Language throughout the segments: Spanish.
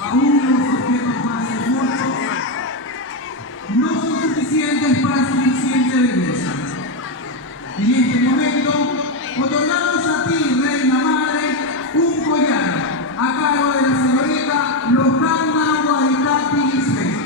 aún los objetos más hermosos no son suficientes para suficiente belleza. En este momento, otorgamos a ti, Reina Madre, un collar a cargo de la señorita Lojana Guaitati Lisbeth.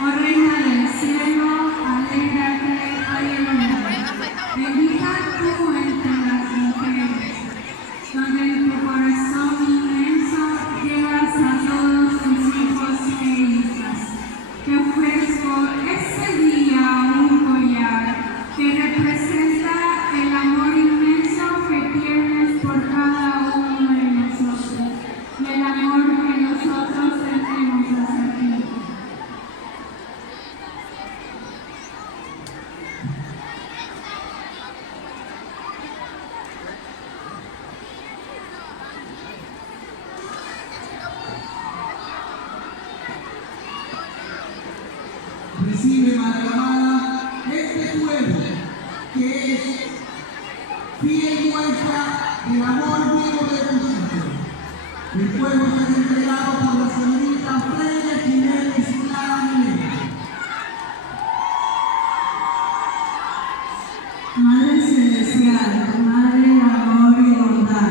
Oh Reina del cielo, alégrate, aleluya. Bendita tú entre las mujeres, donde en tu corazón inmenso llevas a todos tus hijos e hijas. Te ofrezco ese día un collar que representa el amor inmenso que tienes por cada uno de nosotros y el amor que nosotros tenemos hacia ti. Recibe, Madre amada, este pueblo que es fiel muestra del amor vivo de tus hijos. El pueblo está entregado por la señorita Freire Jiménez y Clara Milena. Madre celestial, Madre de amor y bondad,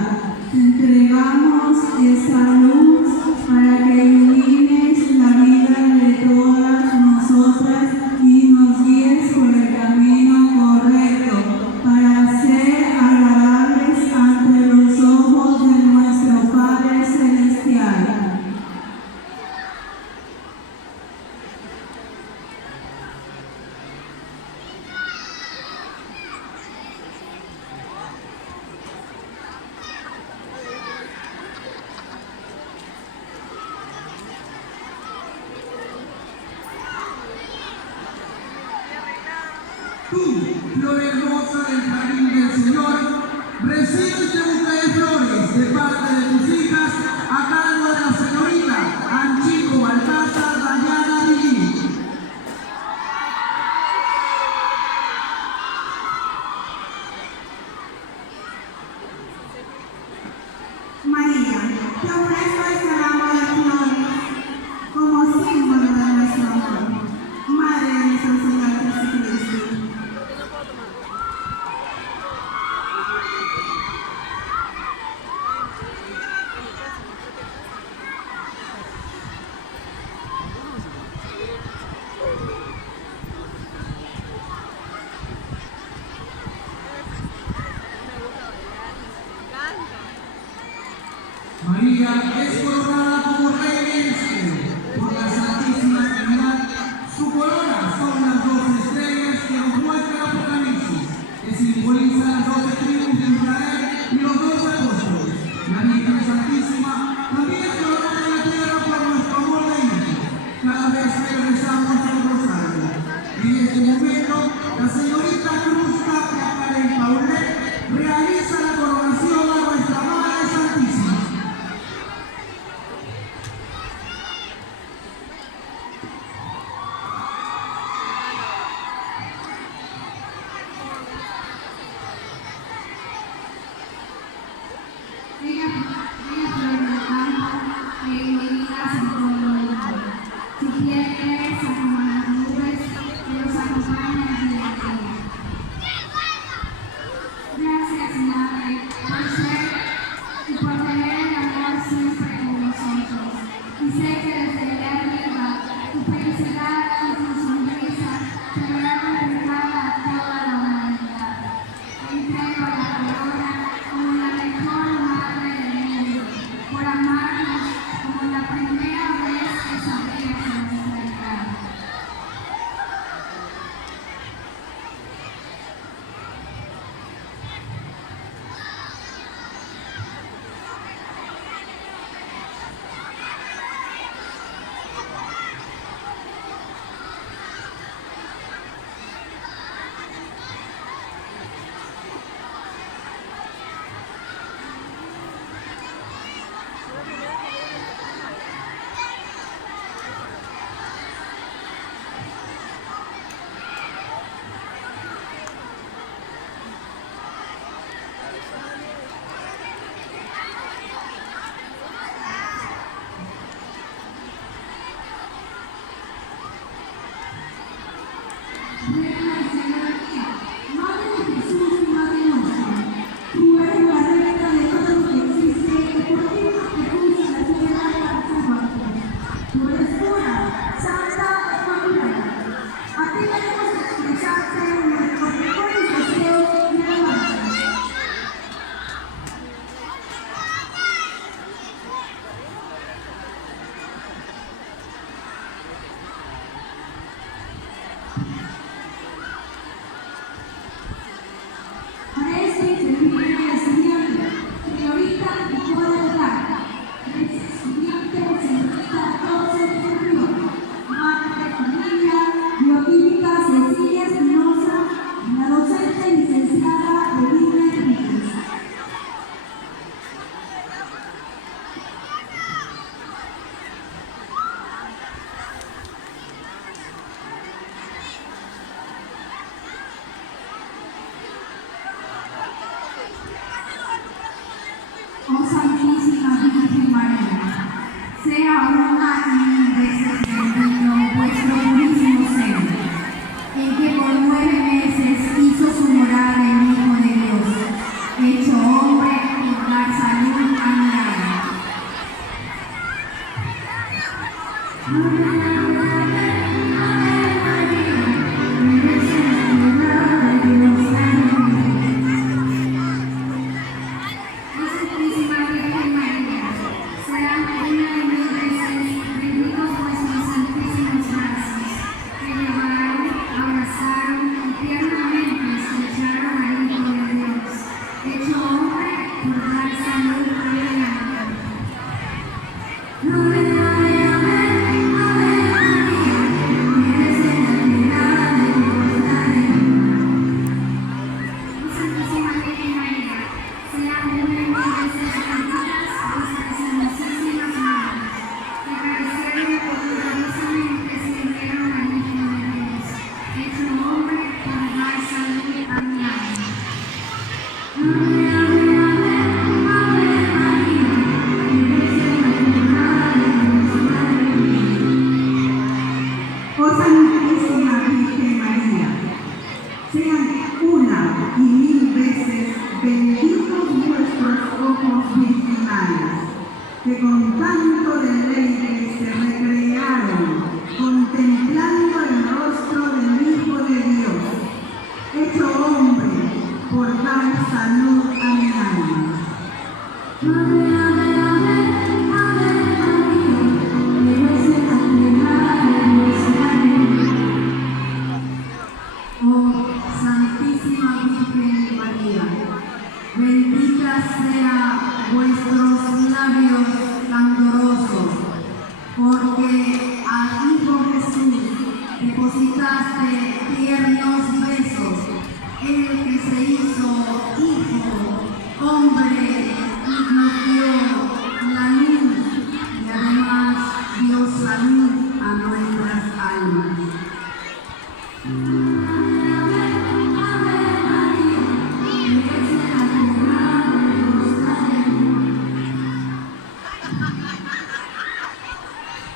te entregamos esa luz para que ilumines la vida de todas nosotras y nos guíes por el camino correcto para ser agradables ante los ojos de nuestro Padre celestial. Tú, flor hermosa del jardín del Señor, recibe este buque de flores de parte de tus hijas a cargo de la señorita Anchico Balcázar Dayana Villí. María, te ofrezco este ramo de flores como símbolo de nuestro amor, Madre de nuestro Señor Jesucristo. María es coronada como reina del cielo por la Santísima Trinidad. Su corona son las 12 estrellas que nos muestra el Apocalipsis, que simbolizan las 12 tribus de Israel y los 12 apóstoles. La Virgen Santísima también es coronada en la tierra por nuestro amor de hijo, cada vez que rezamos el rosario. En este momento, la señorita Cruz Tapia Karen Paulet realiza la coronación a nuestra Madre Santísima. Señora mía, Madre de Jesús y Madre nuestra, tú eres la reina de todo lo que existe y por ti nos puso la tierra para salvarte. Tú eres pura, santa e inmaculada. A ti queremos expresarte nuestros mejores deseos y alabanzas. Para este servicio estudiante, señorita Nicole Delgado, estudiante señorita Rose Torrio, madre de familia, bioquímica Cecilia Espinosa, y la docente licenciada Evelina Enríquez. Oh Santísima Virgen María, sea una y mil veces bendito vuestro purísimo seno, en que por 9 meses hizo su morada el Hijo de Dios, hecho hombre por dar salud a mi alma. Santísima Virgen María, sean una y mil veces benditos vuestros santísimos brazos, que llevaron, abrazaron y tiernamente estrecharon al Hijo de Dios, hecho hombre por dar salud a mi alma. Amén, amén, amén, amén, María, eres la piedad de Dios, Santísima Virgen María, sean una y mil veces benditas vuestras hermosísimas manos, que carecieron poderosamente sirvieron al Hijo de Dios, hecho hombre por dar salud a mi alma. Amén, amén, amén, amén, María, eres la piedad de Dios, Madre mía. Oh Santísima Virgen María, sean una y mil veces benditos vuestros ojos virginales, que con tanto deleite se recrearon contemplando el rostro del Hijo de Dios, hecho hombre por dar salud a mi alma. Amén, amén, amén, amén, María, eres la piedad de Dios, Madre mía. Oh